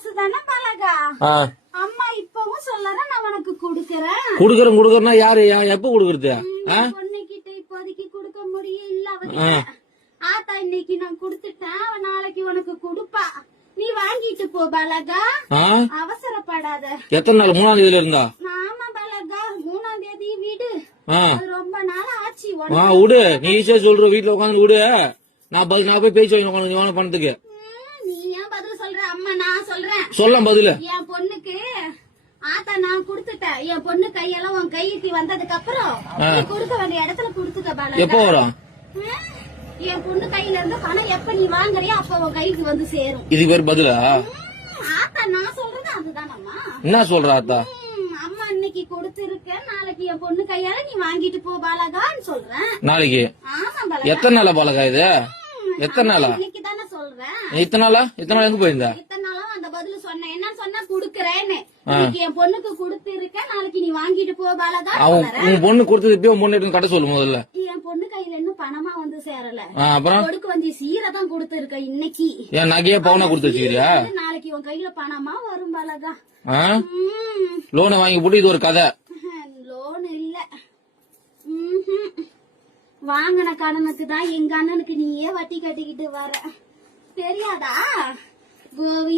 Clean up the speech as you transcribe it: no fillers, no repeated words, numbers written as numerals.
காசு தானே பழகா. அம்மா இப்பவும் சொல்லறேன் நான் உனக்கு குடுக்கறேன்னா யாரு எப்ப குடுக்கறது? பொண்ணுகிட்ட இப்போதைக்கு கொடுக்க முடியல. அவகிட்ட ஆத்தா இன்னைக்கு நான் குடுத்துட்டேன், நாளைக்கு உனக்கு கொடுப்பா. நீ வாங்கிட்டு போ பலகா, அவசரப்படாத. எத்தனை நாள்? 3ஆம் தேதியில இருந்தா? ஆமா பலகா, 3ஆம் தேதி வீடு. ரொம்ப நாள் ஆச்சு. விடு, நீ ஈஸியா சொல்ற. வீட்டுல உட்காந்து விடு, நான் போய் பேச்சு வாங்கி பணத்துக்கு. நீ ஏன் பதில் சொல்ற? அம்மா நான் சொல்றேன். சொல்ல பதில். என் பொண்ணுக்கு ஆத்தா நான் குடுத்துட்டேன். என் பொண்ணு கையெல்லாம் உன் கைக்கு வந்ததுக்கு அப்புறம் கொடுக்க வேண்டிய இடத்துல குடுத்துக்க பாலா. எப்போ வரும்? என் பொண்ணு கையில இருந்து பணம் எப்ப நீ வாங்குறியோ அப்ப உன் கைக்கு வந்து சேரும். இதுக்கு பேர் பதிலா? ஆத்தா நான் சொல்றது அதுதான். அம்மா என்ன சொல்ற? ஆத்தா அம்மா இன்னைக்கு கொடுத்திருக்க, நாளைக்கு என் பொண்ணு கையால நீ வாங்கிட்டு போ பாலகான்னு சொல்றேன். நாளைக்கு? ஆமா பாலகா. எத்தனை நாளா பாலகா இது? எத்தனை நாளா? இன்னைக்கு தானே சொல்றேன். இத்தனை நாள் எங்க போயிருந்த? இத்தனை நாளும் அந்த பதில் சொன்னேன். என்ன சொன்னா குடுக்கறேன்னு. இன்னைக்கு என் பொண்ணுக்கு கொடுத்திருக்க, நாளைக்கு நீ வாங்கிட்டு போ பாலகா. உன் பொண்ணு கொடுத்தது இப்ப உன் பொண்ணு எடுத்து கட்ட சொல்லு முதல்ல. என் பொண்ணு கையில இன்னும் பணமா வந்து சேரல. அப்புறம் கொடுக்க வந்து சீரதான் கொடுத்திருக்க இன்னைக்கு. என் நகையே பவுனா கொடுத்து வச்சுக்கிறியா? நாளைக்கு உன் கையில பணமா வரும் பாலகா. லோனை வாங்கி போட்டு இது ஒரு கதை. லோன் இல்ல, வாங்கின கடனுக்கு தான் எங்க அண்ணனுக்கு நீயே வட்டி கட்டிக்கிட்டு வர. தெரியாதா? கோவி